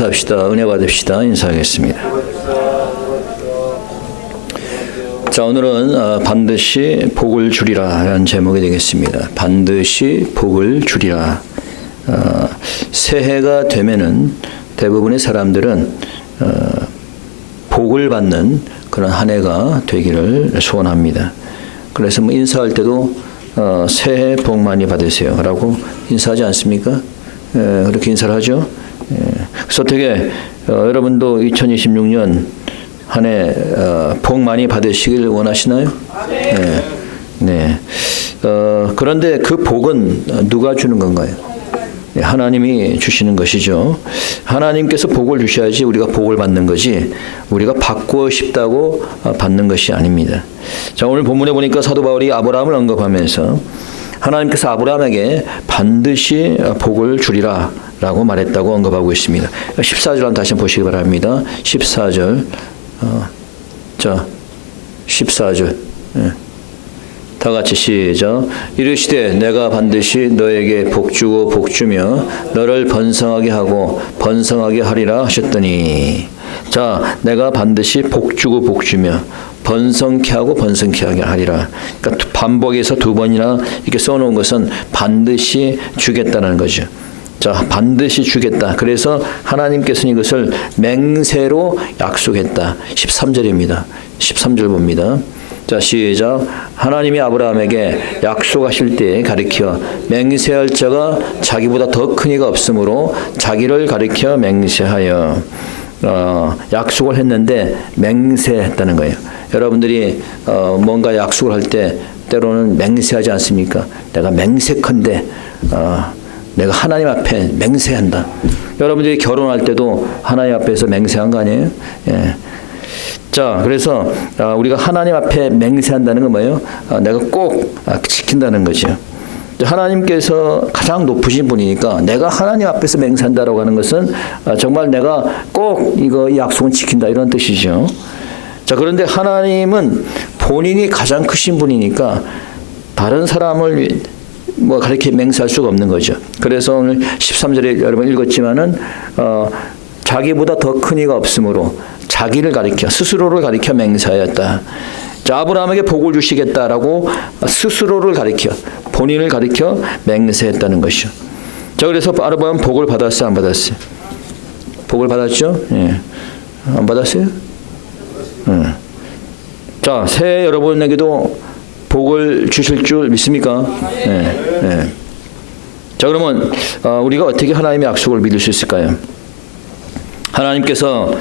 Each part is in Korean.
인사합시다. 은혜 받읍시다. 인사하겠습니다. 자, 오늘은 반드시 복을 주리라 라는 제목이 되겠습니다. 반드시 복을 주리라. 새해가 되면은 대부분의 사람들은 복을 받는 그런 한 해가 되기를 소원합니다. 그래서 뭐 인사할 때도 새해 복 많이 받으세요 라고 인사하지 않습니까? 그렇게 인사를 하죠. 그래서 어떻게 여러분도 2026년 한 해 복 많이 받으시길 원하시나요? 네. 그런데 그 복은 누가 주는 건가요? 하나님이 주시는 것이죠. 하나님께서 복을 주셔야지 우리가 복을 받는 거지 우리가 받고 싶다고 받는 것이 아닙니다. 자, 오늘 본문에 보니까 사도 바울이 아브라함을 언급하면서 하나님께서 아브라함에게 반드시 복을 주리라 라고 말했다고 언급하고 있습니다. 14절 한번 다시 보시기 바랍니다. 14절. 자, 14절. 다 같이 시작. 이르시되 내가 반드시 너에게 복주고 복주며 너를 번성하게 하고 번성하게 하리라 하셨더니, 자, 내가 반드시 복주고 복주며 번성케 하고 번성케 하게 하리라. 그러니까 반복해서 두 번이나 이렇게 써놓은 것은 반드시 주겠다는 거죠. 자, 반드시 주겠다. 그래서 하나님께서는 이것을 맹세로 약속했다. 13절입니다. 13절 봅니다. 자, 시작. 하나님이 아브라함에게 약속하실 때 가리켜 맹세할 자가 자기보다 더 큰 이가 없으므로 자기를 가리켜 맹세하여. 약속을 했는데 맹세했다는 거예요. 여러분들이 뭔가 약속을 할 때 때로는 맹세하지 않습니까? 내가 맹세컨대 내가 하나님 앞에 맹세한다. 여러분들이 결혼할 때도 하나님 앞에서 맹세한 거 아니에요? 예. 자, 그래서 우리가 하나님 앞에 맹세한다는 건 뭐예요? 내가 꼭 지킨다는 거죠. 하나님께서 가장 높으신 분이니까 내가 하나님 앞에서 맹세한다라고 하는 것은 정말 내가 꼭 이 약속은 지킨다 이런 뜻이죠. 자, 그런데 하나님은 본인이 가장 크신 분이니까 다른 사람을 가르쳐 맹세할 수가 없는 거죠. 그래서 오늘 13절에 여러분 읽었지만은 자기보다 더 큰 이가 없으므로 자기를 가리켜 스스로를 가리켜 맹세하였다. 자, 아브라함에게 복을 주시겠다라고 스스로를 가리켜 본인을 가리켜 맹세했다는 것이죠. 자, 그래서 아브라함 복을 받았어요, 안 받았어요? 복을 받았죠? 예. 안 받았어요? 자, 새해 여러분에게도 복을 주실 줄 믿습니까? 예. 자, 그러면 우리가 어떻게 하나님의 약속을 믿을 수 있을까요? 하나님께서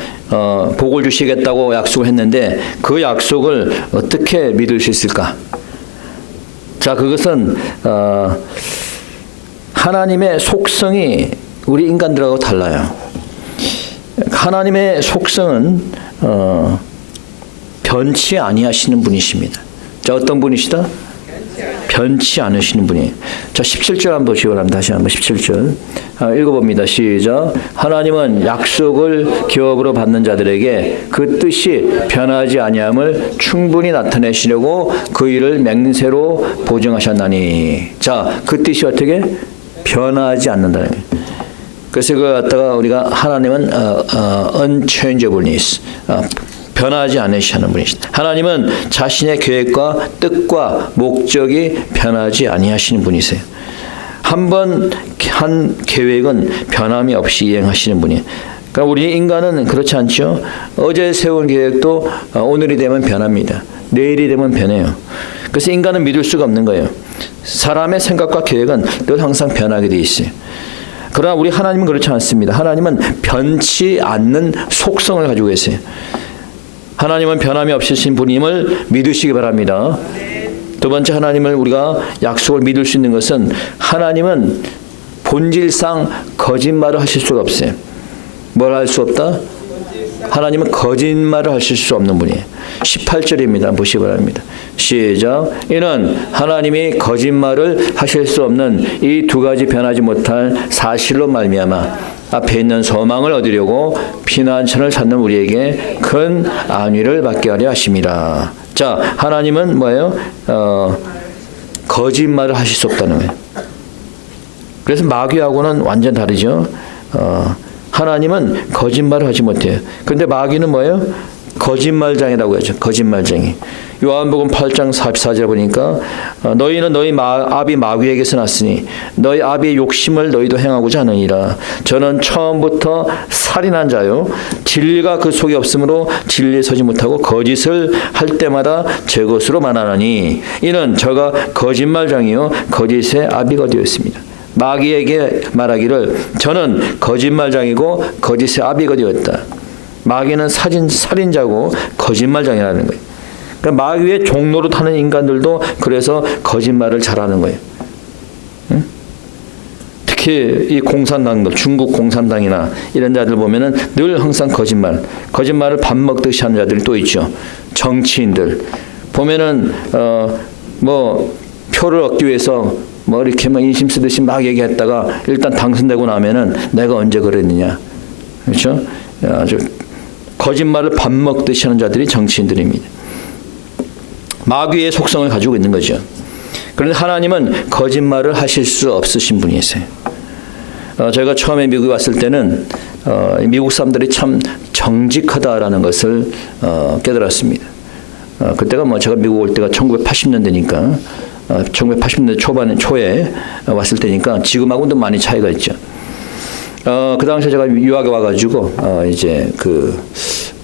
복을 주시겠다고 약속을 했는데 그 약속을 어떻게 믿을 수 있을까? 자, 그것은 하나님의 속성이 우리 인간들하고 달라요. 하나님의 속성은 변치 아니하시는 분이십니다. 자, 어떤 분이시다? 변치 않으시는 분이. 자, 17절 한번 보시고 나면 다시 한번 17절 읽어봅니다. 시작. 하나님은 약속을 기업으로 받는 자들에게 그 뜻이 변하지 아니함을 충분히 나타내시려고 그 일을 맹세로 보증하셨나니. 자, 그 뜻이 어떻게? 변하지 않는다는 거예요. 그래서 그걸 갖다가 우리가 하나님은 unchangeableness, 변하지 않으시는 분이시다. 하나님은 자신의 계획과 뜻과 목적이 변하지 아니하시는 분이세요. 한번 한 계획은 변함이 없이 이행하시는 분이에요. 그러니까 우리 인간은 그렇지 않죠. 어제 세운 계획도 오늘이 되면 변합니다. 내일이 되면 변해요. 그래서 인간은 믿을 수가 없는 거예요. 사람의 생각과 계획은 늘 항상 변하게 돼 있어요. 그러나 우리 하나님은 그렇지 않습니다. 하나님은 변치 않는 속성을 가지고 계세요. 하나님은 변함이 없으신 분임을 믿으시기 바랍니다. 두 번째, 하나님을 우리가 약속을 믿을 수 있는 것은 하나님은 본질상 거짓말을 하실 수가 없어요. 뭘 할 수 없다? 하나님은 거짓말을 하실 수 없는 분이에요. 18절입니다. 보시기 바랍니다. 시작. 이는 하나님이 거짓말을 하실 수 없는 이 두 가지 변하지 못할 사실로 말미암아 앞에 있는 소망을 얻으려고 피난처를 찾는 우리에게 큰 안위를 받게 하려 하심이라. 자, 하나님은 뭐예요? 거짓말을 하실 수 없다는 거예요. 그래서 마귀하고는 완전 다르죠. 하나님은 거짓말을 하지 못해요. 그런데 마귀는 뭐예요? 거짓말장이라고 하죠. 거짓말쟁이. 요한복음 8장 44절에 보니까 너희는 너희 아비 마귀에게서 났으니 너희 아비의 욕심을 너희도 행하고자 하느니라. 저는 처음부터 살인한 자요 진리가 그 속에 없으므로 진리에 서지 못하고 거짓을 할 때마다 제 것으로 말하나니 이는 저가 거짓말장이요 거짓의 아비가 되었습니다. 마귀에게 말하기를 저는 거짓말장이고 거짓의 아비가 되었다. 마귀는 살인자고 거짓말장이라는 거예요. 그러니까 마귀의 종로로 타는 인간들도 그래서 거짓말을 잘하는 거예요. 응? 특히 이 공산당들, 중국 공산당이나 이런 자들 보면은 늘 항상 거짓말을 밥 먹듯이 하는 자들이 또 있죠. 정치인들 보면은 뭐 표를 얻기 위해서 뭐 이렇게 막 인심 쓰듯이 막 얘기했다가 일단 당선되고 나면은 내가 언제 그랬느냐, 그렇죠? 아주 거짓말을 밥 먹듯이 하는 자들이 정치인들입니다. 마귀의 속성을 가지고 있는 거죠. 그런데 하나님은 거짓말을 하실 수 없으신 분이세요. 제가 처음에 미국에 왔을 때는 미국 사람들이 참 정직하다라는 것을 깨달았습니다. 그때가 뭐 제가 미국 올 때가 1980년대니까 1980년대 초에 왔을 때니까 지금하고는 많이 차이가 있죠. 그 당시에 제가 유학에 와가지고 이제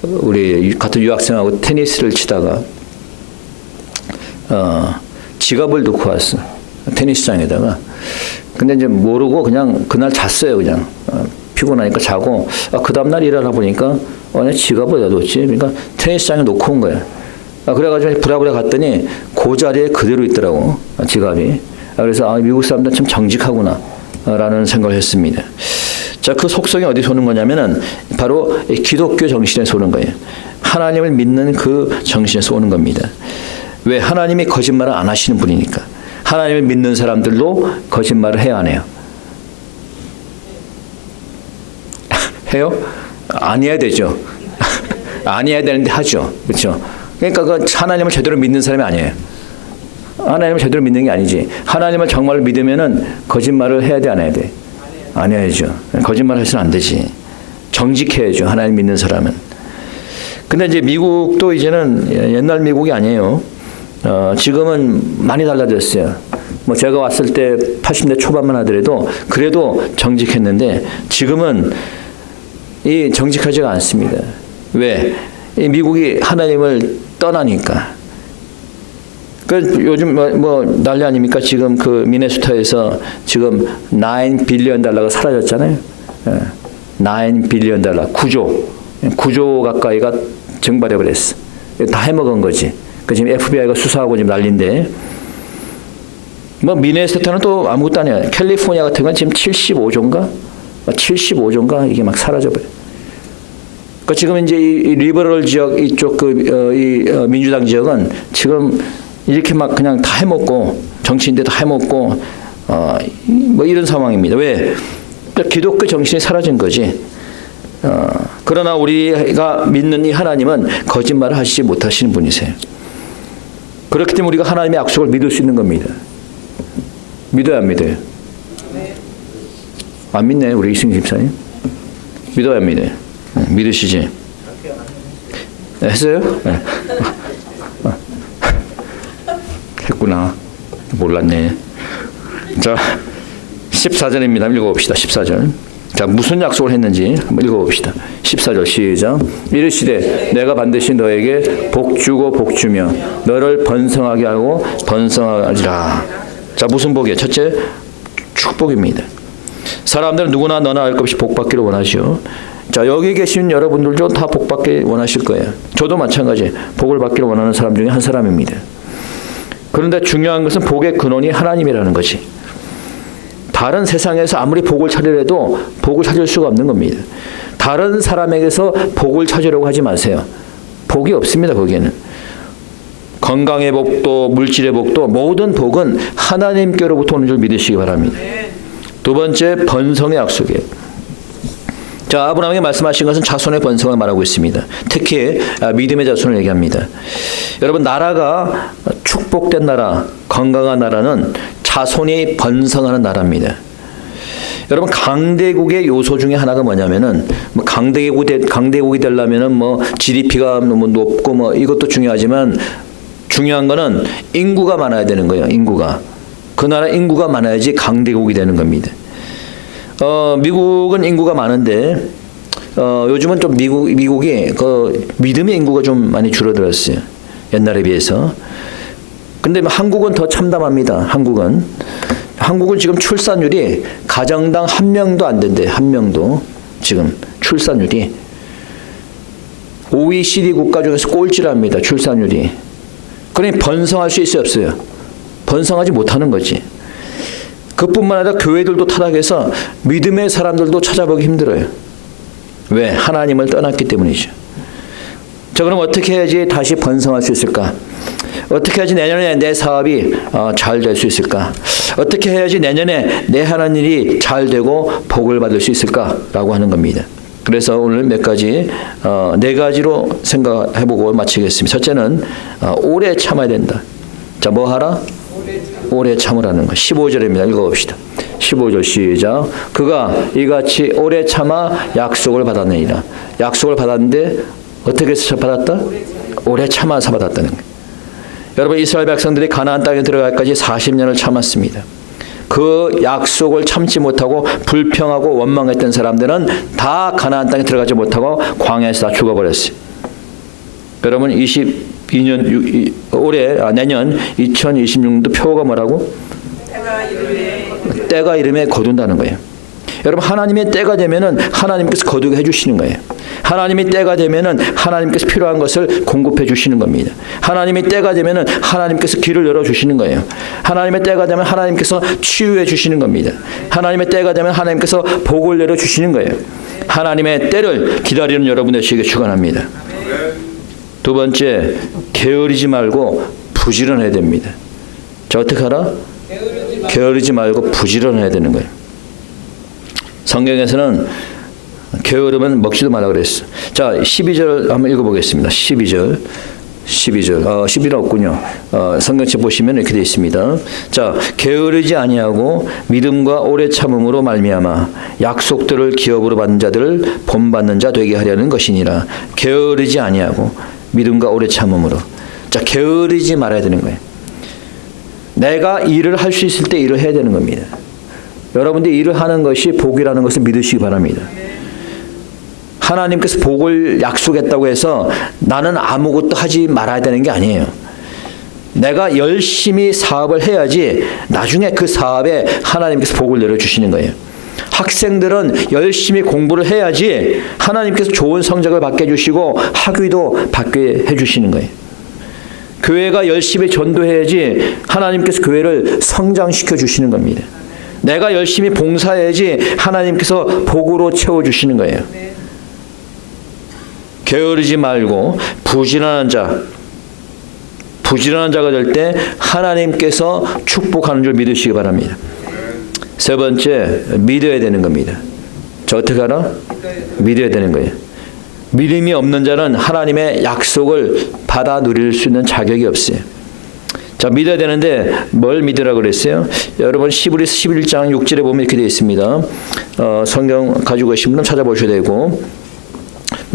우리 같은 유학생하고 테니스를 치다가 지갑을 넣고 왔어. 테니스장에다가. 근데 이제 모르고 그냥 그날 잤어요. 그냥 피곤하니까 자고 그 다음날 일어나 보니까 내 지갑을 어디다 뒀지? 그러니까 테니스장에 놓고 온 거야. 그래가지고 부랴부랴 갔더니 그 자리에 그대로 있더라고, 지갑이. 그래서 미국 사람들 참 정직하구나 라는 생각을 했습니다. 자, 그 속성이 어디서 오는 거냐면은 바로 기독교 정신에서 오는 거예요. 하나님을 믿는 그 정신에서 오는 겁니다. 왜? 하나님이 거짓말을 안 하시는 분이니까. 하나님을 믿는 사람들도 거짓말을 해야 안 해요? 해요? 안 해야 되죠. 안 해야 되는데 하죠. 그렇죠? 그러니까 그 하나님을 제대로 믿는 사람이 아니에요. 하나님을 제대로 믿는 게 아니지. 하나님을 정말 믿으면은 거짓말을 해야 돼, 안 해야 돼? 안 해야죠. 거짓말 해서는 안 되지. 정직해야죠. 하나님 믿는 사람은. 근데 이제 미국도 이제는 옛날 미국이 아니에요. 지금은 많이 달라졌어요. 뭐 제가 왔을 때 80대 초반만 하더라도 그래도 정직했는데 지금은 이 정직하지가 않습니다. 왜? 이 미국이 하나님을 떠나니까. 요즘 뭐 난리 아닙니까? 지금 그 미네소타에서 지금 $9 빌리언 사라졌잖아요. 9 빌리언 달러, 9조 가까이가 증발해 버렸어. 다 해먹은 거지. 지금 FBI가 수사하고 지금 난리인데, 뭐 미네소타는 또 아무것도 아니야. 캘리포니아 같은 건 지금 75조인가 이게 막 사라져 버려. 그러니까 지금 이제 이 리버럴 지역 이쪽 민주당 지역은 지금 이렇게 막 그냥 다 해먹고 정치인들 다 해먹고 뭐 이런 상황입니다. 왜? 기독교 정신이 사라진 거지. 그러나 우리가 믿는 이 하나님은 거짓말을 하시지 못하시는 분이세요. 그렇기 때문에 우리가 하나님의 약속을 믿을 수 있는 겁니다. 믿어야 안 믿어요? 안 믿네, 우리 이승기 집사님. 믿어야 안 믿어요? 믿으시지? 했어요? 네. 했구나. 몰랐네. 자, 14절입니다. 읽어봅시다. 14절. 자, 무슨 약속을 했는지 한번 읽어봅시다. 14절 시작. 이르시되 내가 반드시 너에게 복주고 복주며 너를 번성하게 하고 번성하리라. 자, 무슨 복이에요? 첫째, 축복입니다. 사람들은 누구나 너나 할 것 없이 복받기를 원하시오. 자, 여기 계신 여러분들도 다 복받기 원하실 거예요. 저도 마찬가지 복을 받기를 원하는 사람 중에 한 사람입니다. 그런데 중요한 것은 복의 근원이 하나님이라는 것이. 다른 세상에서 아무리 복을 찾으려도 복을 찾을 수가 없는 겁니다. 다른 사람에게서 복을 찾으려고 하지 마세요. 복이 없습니다, 거기에는. 건강의 복도 물질의 복도 모든 복은 하나님께로부터 오는 줄 믿으시기 바랍니다. 두 번째, 번성의 약속이에요. 자, 아브라함에게 말씀하신 것은 자손의 번성을 말하고 있습니다. 특히 믿음의 자손을 얘기합니다. 여러분, 나라가 축복된 나라, 건강한 나라는 자손이 번성하는 나라입니다. 여러분 강대국의 요소 중에 하나가 뭐냐면은 뭐 강대국이 되려면은 뭐 GDP가 너무 높고 뭐 이것도 중요하지만 중요한 거는 인구가 많아야 되는 거예요. 인구가. 그 나라 인구가 많아야지 강대국이 되는 겁니다. 미국은 인구가 많은데 요즘은 좀 미국이 그 믿음의 인구가 좀 많이 줄어들었어요. 옛날에 비해서. 근데 한국은 더 참담합니다. 한국은 지금 출산율이 가정당 1명도 안 된대요. 1명도 지금 출산율이 OECD 국가 중에서 꼴찌랍니다. 출산율이. 그러니 번성할 수 있어요, 없어요? 번성하지 못하는 거지. 그뿐만 아니라 교회들도 타락해서 믿음의 사람들도 찾아보기 힘들어요. 왜? 하나님을 떠났기 때문이죠. 자, 그럼 어떻게 해야지 다시 번성할 수 있을까? 어떻게 해야지 내년에 내 사업이 잘 될 수 있을까? 어떻게 해야지 내년에 내 하는 일이 잘 되고 복을 받을 수 있을까라고 하는 겁니다. 그래서 오늘 몇 가지 4가지로 생각해보고 마치겠습니다. 첫째는 오래 참아야 된다. 자, 뭐 하라? 오래 참으라는 거. 15절입니다. 읽어봅시다. 15절 시작. 그가 이같이 오래 참아 약속을 받았느니라. 약속을 받았는데 어떻게 해서 받았다? 오래 참아서 받았다는 거예요. 여러분, 이스라엘 백성들이 가나안 땅에 들어갈까지 40년을 참았습니다. 그 약속을 참지 못하고 불평하고 원망했던 사람들은 다 가나안 땅에 들어가지 못하고 광야에서 다 죽어버렸어요. 여러분, 22년 올해 내년 2026년도 표가 뭐라고? 때가 이름에 거둔다는 거예요. 여러분, 하나님의 때가 되면은 하나님께서 거두게 해주시는 거예요. 하나님의 때가 되면은 하나님께서 필요한 것을 공급해 주시는 겁니다. 하나님의 때가 되면은 하나님께서 길을 열어 주시는 거예요. 하나님의 때가 되면 하나님께서 치유해 주시는 겁니다. 하나님의 때가 되면 하나님께서 복을 내려 주시는 거예요. 하나님의 때를 기다리는 여러분 되시기를 축원합니다. 두 번째, 게으르지 말고 부지런해야 됩니다. 자, 어떻게 하라? 게으르지 말고 부지런해야 되는 거예요. 성경에서는 게으르면 먹지도 말라 그랬어. 자, 12절 한번 읽어보겠습니다. 12절. 12절 없군요. 성경책 보시면 이렇게 되어 있습니다. 자, 게으르지 아니하고 믿음과 오래 참음으로 말미암아 약속들을 기업으로 받는 자들을 본받는 자 되게 하려는 것이니라. 게으르지 아니하고 믿음과 오래 참음으로. 자, 게으르지 말아야 되는 거예요. 내가 일을 할 수 있을 때 일을 해야 되는 겁니다. 여러분들이 일을 하는 것이 복이라는 것을 믿으시기 바랍니다. 하나님께서 복을 약속했다고 해서 나는 아무것도 하지 말아야 되는 게 아니에요. 내가 열심히 사업을 해야지 나중에 그 사업에 하나님께서 복을 내려주시는 거예요. 학생들은 열심히 공부를 해야지 하나님께서 좋은 성적을 받게 해주시고 학위도 받게 해주시는 거예요. 교회가 열심히 전도해야지 하나님께서 교회를 성장시켜 주시는 겁니다. 내가 열심히 봉사해야지 하나님께서 복으로 채워주시는 거예요. 게으르지 말고 부지런한 자가 될 때 하나님께서 축복하는 줄 믿으시기 바랍니다. 세 번째, 믿어야 되는 겁니다. 저 어떻게 하나? 믿어야 되는 거예요. 믿음이 없는 자는 하나님의 약속을 받아 누릴 수 있는 자격이 없어요. 자, 믿어야 되는데 뭘 믿으라고 그랬어요? 여러분, 히브리서 11장 6절에 보면 이렇게 되어 있습니다. 성경 가지고 계신 분은 찾아보셔야 되고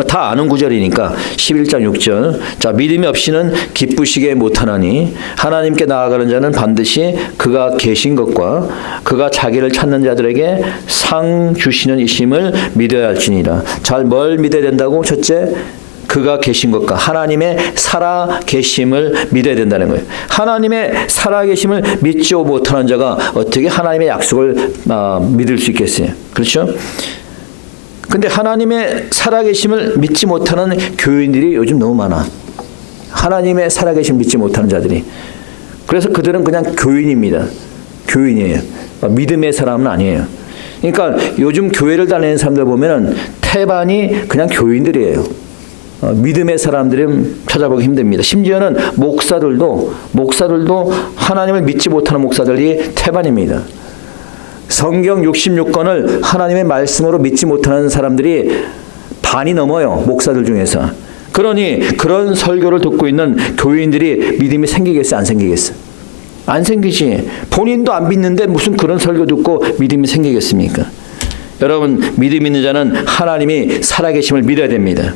다 아는 구절이니까 11장 6절. 자, 믿음이 없이는 기쁘시게 못하나니 하나님께 나아가는 자는 반드시 그가 계신 것과 그가 자기를 찾는 자들에게 상 주시는 이심을 믿어야 할지니라. 잘 뭘 믿어야 된다고? 첫째, 그가 계신 것과 하나님의 살아 계심을 믿어야 된다는 거예요. 하나님의 살아 계심을 믿지 못하는 자가 어떻게 하나님의 약속을 믿을 수 있겠어요? 그렇죠? 근데 하나님의 살아계심을 믿지 못하는 교인들이 요즘 너무 많아. 하나님의 살아계심 믿지 못하는 자들이. 그래서 그들은 그냥 교인입니다. 교인이에요. 믿음의 사람은 아니에요. 그러니까 요즘 교회를 다니는 사람들 보면은 태반이 그냥 교인들이에요. 믿음의 사람들은 찾아보기 힘듭니다. 심지어는 목사들도 하나님을 믿지 못하는 목사들이 태반입니다. 성경 66권을 하나님의 말씀으로 믿지 못하는 사람들이 반이 넘어요. 목사들 중에서. 그러니 그런 설교를 듣고 있는 교인들이 믿음이 생기겠어요? 안 생기겠어요? 안 생기지. 본인도 안 믿는데 무슨 그런 설교 듣고 믿음이 생기겠습니까? 여러분, 믿음 있는 자는 하나님이 살아계심을 믿어야 됩니다.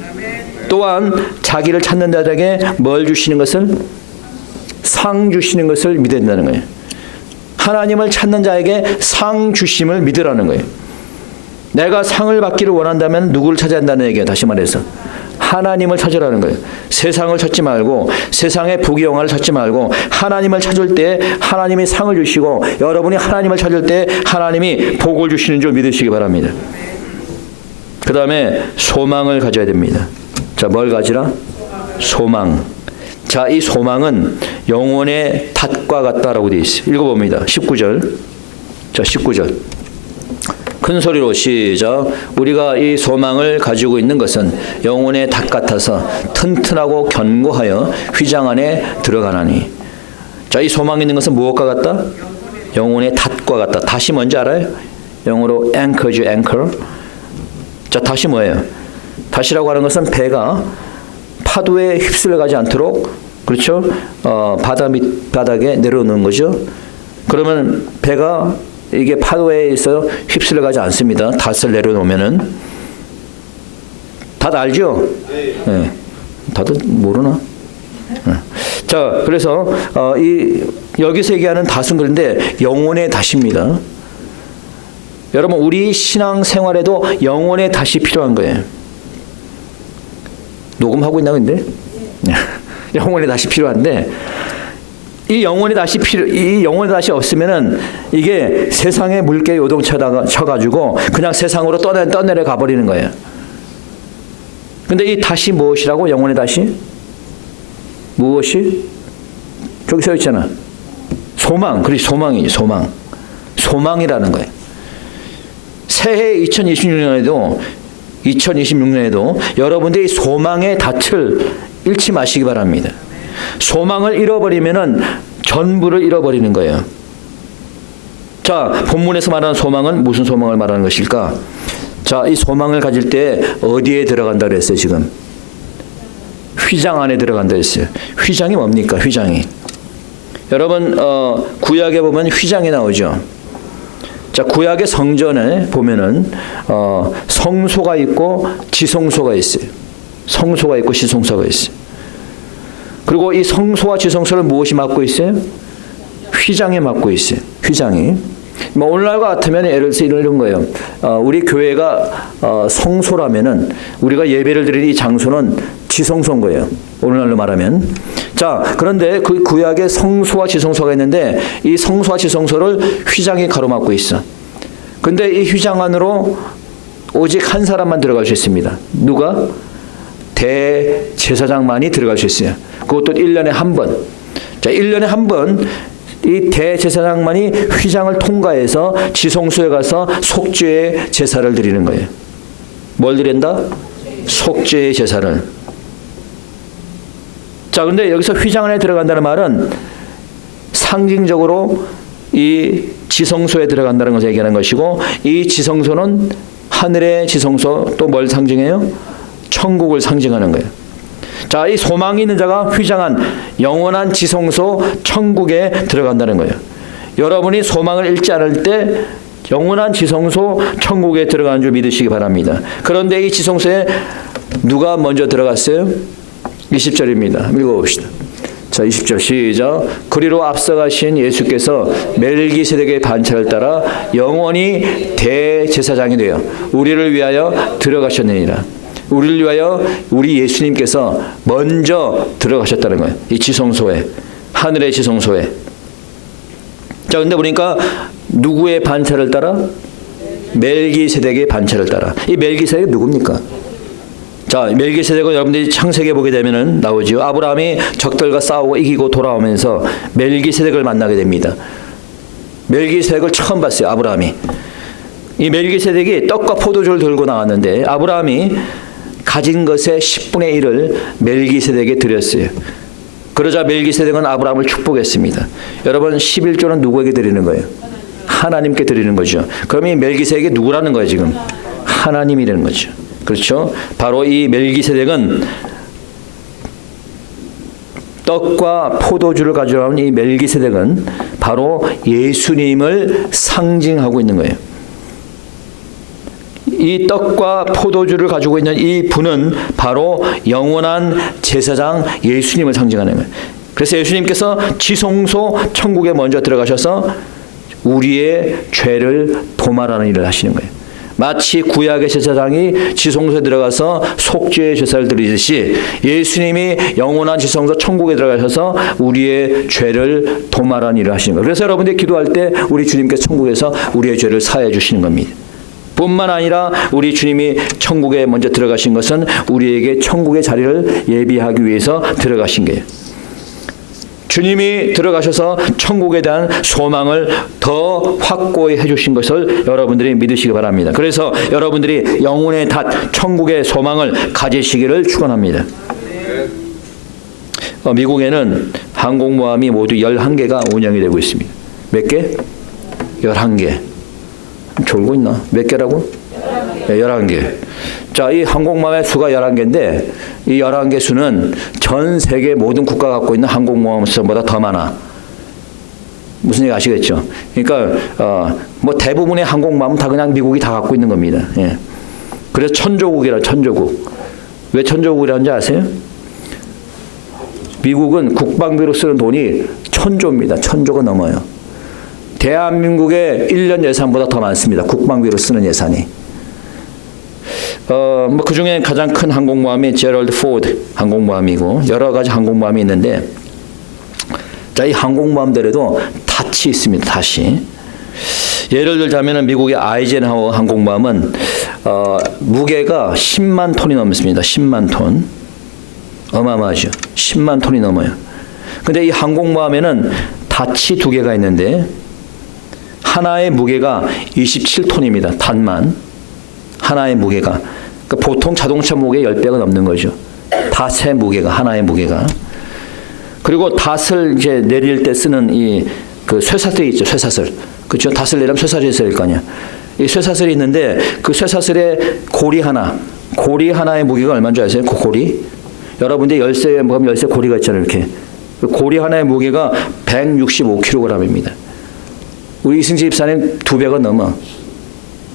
또한 자기를 찾는 자에게 뭘 주시는 것을? 상 주시는 것을 믿어야 된다는 거예요. 하나님을 찾는 자에게 상 주심을 믿으라는 거예요. 내가 상을 받기를 원한다면 누구를 찾아야 한다는 얘기예요. 다시 말해서 하나님을 찾으라는 거예요. 세상을 찾지 말고 세상의 부귀영화를 찾지 말고 하나님을 찾을 때 하나님이 상을 주시고 여러분이 하나님을 찾을 때 하나님이 복을 주시는 줄 믿으시기 바랍니다. 그 다음에 소망을 가져야 됩니다. 자, 뭘 가지라? 소망. 자, 이 소망은 영혼의 닷과 같다라고 되어 있어요. 읽어봅니다. 19절. 자, 19절. 큰 소리로 시작. 우리가 이 소망을 가지고 있는 것은 영혼의 닷 같아서 튼튼하고 견고하여 휘장 안에 들어가나니. 자, 이 소망이 있는 것은 무엇과 같다? 영혼의 닷과 같다. 닷이 뭔지 알아요? 영어로 anchor죠, anchor. 자, 닷이 뭐예요? 닷이라고 하는 것은 배가 파도에 휩쓸려 가지 않도록, 그렇죠? 바다 밑바닥에 내려놓는 거죠. 그러면 배가 이게 파도에 있어 휩쓸려 가지 않습니다. 닷을 내려놓으면은. 닷 알죠? 네. 다들 모르나? 네. 자, 그래서 여기서 얘기하는 닷은 그런데 영혼의 닷입니다. 여러분, 우리 신앙 생활에도 영혼의 닷이 필요한 거예요. 녹음하고 있나 근데? 영혼의 닷이 필요한데 이 영혼의 닷이 없으면은 이게 세상의 물결 요동쳐다가 쳐가지고 그냥 세상으로 떠내려 가버리는 거예요. 근데 이 닷이 무엇이라고? 영혼의 닷이 무엇이? 저기 써 있잖아. 소망. 그리 소망이지. 소망. 소망이라는 거예요. 새해 2026년에도 여러분들이 소망의 닻을 잃지 마시기 바랍니다. 소망을 잃어버리면은 전부를 잃어버리는 거예요. 자, 본문에서 말하는 소망은 무슨 소망을 말하는 것일까? 자, 이 소망을 가질 때 어디에 들어간다 그랬어요, 지금? 휘장 안에 들어간다 했어요. 휘장이 뭡니까? 휘장이. 여러분, 구약에 보면 휘장이 나오죠. 자, 구약의 성전에 보면은 성소가 있고 지성소가 있어요. 성소가 있고 지성소가 있어요. 그리고 이 성소와 지성소를 무엇이 맡고 있어요? 휘장이 맡고 있어요. 휘장이. 뭐 오늘날과 같으면 예를 들어서 이런 거예요. 우리 교회가 성소라면은 우리가 예배를 드리는 이 장소는 지성소인 거예요. 오늘날로 말하면. 자, 그런데 그 구약에 성소와 지성소가 있는데 이 성소와 지성소를 휘장이 가로막고 있어. 근데 이 휘장 안으로 오직 한 사람만 들어갈 수 있습니다. 누가? 대제사장만이 들어갈 수 있어요. 그것도 1년에 한 번. 자, 1년에 한 번 이 대제사장만이 휘장을 통과해서 지성소에 가서 속죄의 제사를 드리는 거예요. 뭘 드린다? 속죄의 제사를. 자, 근데 여기서 휘장 안에 들어간다는 말은 상징적으로 이 지성소에 들어간다는 것을 얘기하는 것이고, 이 지성소는 하늘의 지성소, 또 뭘 상징해요? 천국을 상징하는 거예요. 자, 이 소망이 있는 자가 휘장한 영원한 지성소 천국에 들어간다는 거예요. 여러분이 소망을 잃지 않을 때 영원한 지성소 천국에 들어가는 줄 믿으시기 바랍니다. 그런데 이 지성소에 누가 먼저 들어갔어요? 20절입니다. 읽어봅시다. 자, 20절 시작. 그리로 앞서가신 예수께서 멜기세덱의 반차를 따라 영원히 대제사장이 되어 우리를 위하여 들어가셨느니라. 우리를 위하여 우리 예수님께서 먼저 들어가셨다는 거예요. 이 지성소에, 하늘의 지성소에. 자, 근데 보니까 누구의 반차를 따라? 멜기세덱의 반차를 따라. 이 멜기세덱이 누굽니까? 자, 멜기세덱은 여러분들이 창세기에 보게 되면은 나오죠. 아브라함이 적들과 싸우고 이기고 돌아오면서 멜기세덱을 만나게 됩니다. 멜기세덱을 처음 봤어요, 아브라함이. 이 멜기세덱이 떡과 포도주를 들고 나왔는데 아브라함이 가진 것의 10분의 1을 멜기세덱에 드렸어요. 그러자 멜기세덱은 아브라함을 축복했습니다. 여러분, 11조는 누구에게 드리는 거예요? 하나님께 드리는 거죠. 그럼 이 멜기세덱이 누구라는 거예요, 지금? 하나님이라는 거죠. 그렇죠? 바로 이 멜기세덱은 떡과 포도주를 가져온 이 멜기세덱은 바로 예수님을 상징하고 있는 거예요. 이 떡과 포도주를 가지고 있는 이 분은 바로 영원한 제사장 예수님을 상징하는 거예요. 그래서 예수님께서 지성소 천국에 먼저 들어가셔서 우리의 죄를 도말하는 일을 하시는 거예요. 마치 구약의 제사장이 지성소에 들어가서 속죄의 제사를 드리듯이 예수님이 영원한 지성소 천국에 들어가셔서 우리의 죄를 도말하는 일을 하시는 거예요. 그래서 여러분들이 기도할 때 우리 주님께서 천국에서 우리의 죄를 사해 주시는 겁니다. 뿐만 아니라 우리 주님이 천국에 먼저 들어가신 것은 우리에게 천국의 자리를 예비하기 위해서 들어가신 거예요. 주님이 들어가셔서 천국에 대한 소망을 더 확고히 해주신 것을 여러분들이 믿으시기 바랍니다. 그래서 여러분들이 영혼의 닷 천국의 소망을 가지시기를 축원합니다. 미국에는 항공모함이 모두 11개가 운영이 되고 있습니다. 몇 개? 11개. 졸고 있나? 몇 개라고? 11개. 자, 이 항공모함의 수가 11개인데 이 11개 수는 전 세계 모든 국가가 갖고 있는 항공모함 수보다 더 많아. 무슨 얘기 아시겠죠? 그러니까 뭐 대부분의 항공모함은 다 그냥 미국이 다 갖고 있는 겁니다. 예. 그래서 천조국이라 천조국. 왜 천조국이라는지 아세요? 미국은 국방비로 쓰는 돈이 1000조입니다. 1000조가 넘어요. 대한민국의 1년 예산보다 더 많습니다. 국방비로 쓰는 예산이. 뭐 그 중에 가장 큰 항공모함이 제럴드 포드 항공모함이고 여러 가지 항공모함이 있는데, 자, 이 항공모함들에도 닷이 있습니다. 닷이. 예를 들자면은 미국의 아이젠하워 항공모함은 무게가 10만 톤이 넘습니다. 10만 톤. 어마어마하죠. 10만 톤이 넘어요. 근데 이 항공모함에는 닷이 2개가 있는데 하나의 무게가 27톤입니다. 닷만. 하나의 무게가. 그러니까 보통 자동차 무게 10배가 넘는 거죠. 닷의 무게가, 하나의 무게가. 그리고 닷을 이제 내릴 때 쓰는 그 쇠사슬이 있죠. 쇠사슬. 그렇죠. 닷을 내려면 쇠사슬이 있어야 될 거 아니야. 이 쇠사슬이 있는데 그 쇠사슬의 고리 하나의 무게가 얼마인 줄 아세요? 그 고리? 여러분들 열쇠에 보면 열쇠 고리가 있잖아요. 이렇게. 그 고리 하나의 무게가 165kg입니다. 우리 이승재 집사님 2배가 넘어.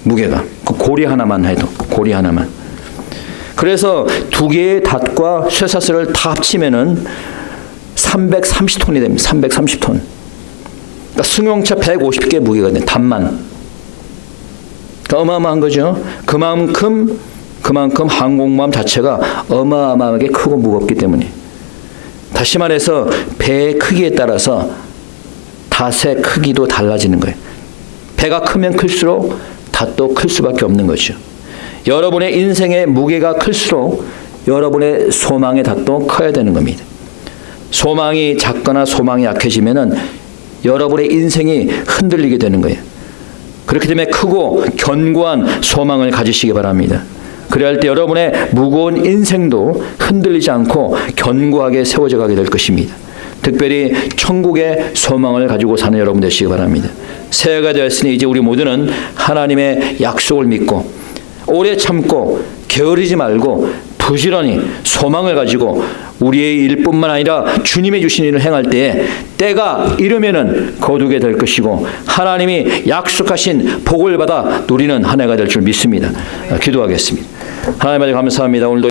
무게가. 그 고리 하나만 해도. 고리 하나만. 그래서 2개의 닷과 쇠사슬을 다 합치면은 330톤이 됩니다. 330톤. 그러니까 승용차 150개 무게가 돼. 닷만. 그러니까 어마어마한 거죠. 그만큼 항공모함 자체가 어마어마하게 크고 무겁기 때문에. 다시 말해서 배의 크기에 따라서 닷의 크기도 달라지는 거예요. 배가 크면 클수록 닷도 클 수밖에 없는 거죠. 여러분의 인생의 무게가 클수록 여러분의 소망의 닷도 커야 되는 겁니다. 소망이 작거나 소망이 약해지면은 여러분의 인생이 흔들리게 되는 거예요. 그렇기 때문에 크고 견고한 소망을 가지시기 바랍니다. 그래야 할 때 여러분의 무거운 인생도 흔들리지 않고 견고하게 세워져 가게 될 것입니다. 특별히 천국의 소망을 가지고 사는 여러분 되시기 바랍니다. 새해가 되었으니 이제 우리 모두는 하나님의 약속을 믿고 오래 참고 게으르지 말고 부지런히 소망을 가지고 우리의 일뿐만 아니라 주님의 주신 일을 행할 때에 때가 이르면은 거두게 될 것이고 하나님이 약속하신 복을 받아 누리는 한 해가 될 줄 믿습니다. 기도하겠습니다. 하나님 아버지 감사합니다. 오늘도